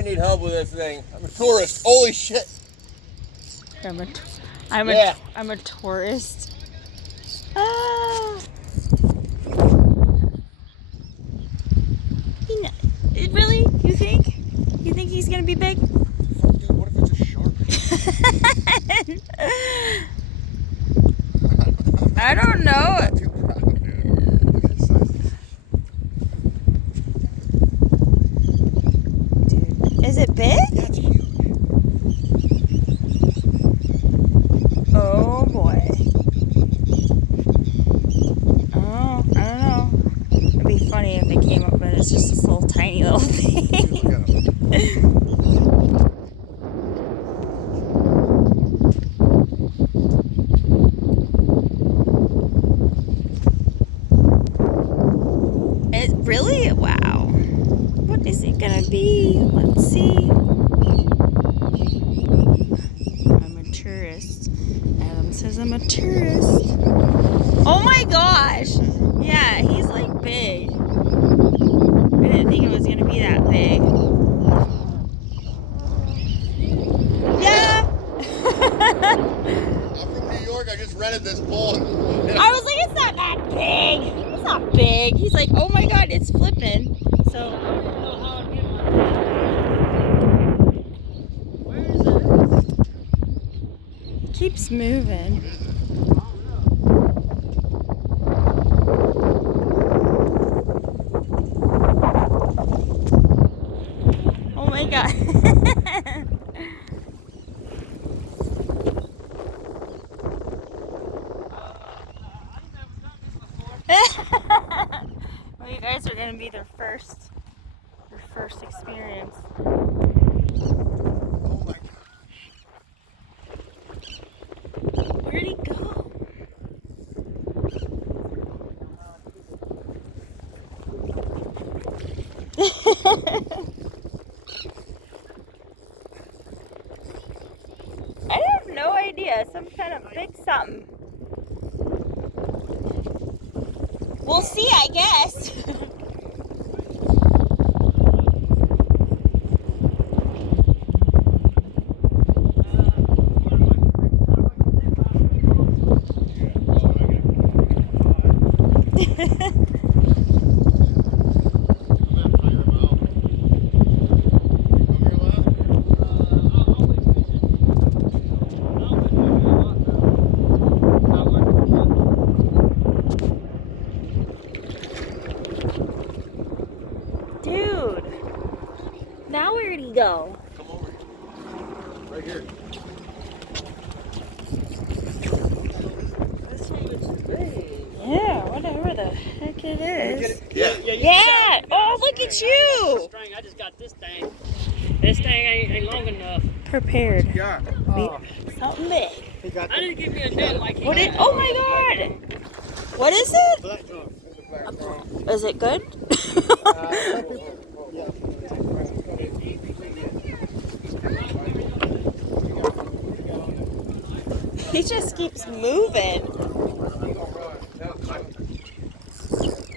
might need help with this thing. I'm a tourist. Holy shit. I'm a tourist. Ah. Really? You think? You think he's gonna be big? Dude, what if it's a shark? I don't know. I'm not too proud, dude. Look at the size of this. Dude, is it big? Yeah, it's huge. Oh boy. Oh, I don't know. It'd be funny if it came up, but it's just this little tiny little thing. It really? Wow. What is it gonna be? Let's see. I'm a tourist. Adam says I'm a tourist. Oh my gosh! Yeah, he's like big. I didn't think it was gonna be that big. Yeah! I'm from New York. I just rented this bull. I was like, it's not that big. It's not big. He's like, oh my god, it's flipping. So, I don't even know how I'd get one. Where is it? It keeps moving. Oh my god. Well, you guys are gonna be their first experience. Oh my gosh. Where'd he go? I have no idea. Some kind of big something. We'll see, I guess. Dude, now where'd he go? Come over. Right here. This one looks big. Yeah, whatever the heck it is. Yeah. Yeah! Oh, look at you! String, I just got this thing. This thing ain't long enough. Prepared. Yeah. Something big. He got I didn't give me a net like he What did. oh my god! What is it? black drum. There's a black drum. Is it good? He just keeps moving.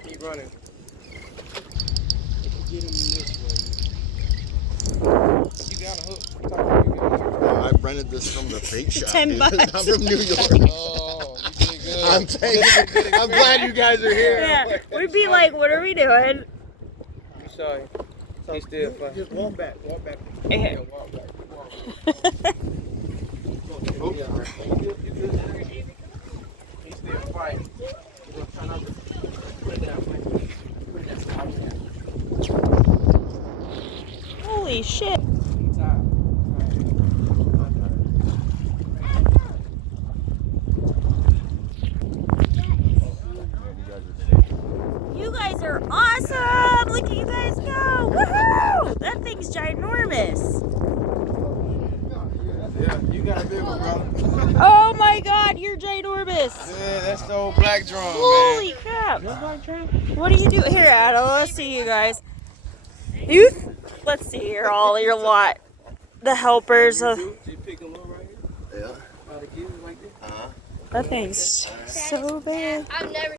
Keep running. Get him this way. You got a hook. I rented this from the bait shop. 10 dude. bucks. I'm from New York. Oh, you did good. I'm glad you guys are here. Yeah, we'd be like, what are we doing? I'm sorry. Stay still. Just walk back. Walk back. Yeah. Walk back. He's still fighting. We're gonna try not to put it down. Holy shit. You guys are awesome! Look at you guys go! Woohoo! That thing's ginormous. Yeah, you got a big one, bro. Oh my god, you're ginormous. Yeah, that's the old black drum, Holy man. crap. No black drum? What do you do here, Adam? Let's see you guys. Youth? Let's see here, all your lot. The helpers of. So you pick them up right here? Yeah. By the gears like this? That thing's so big. I've never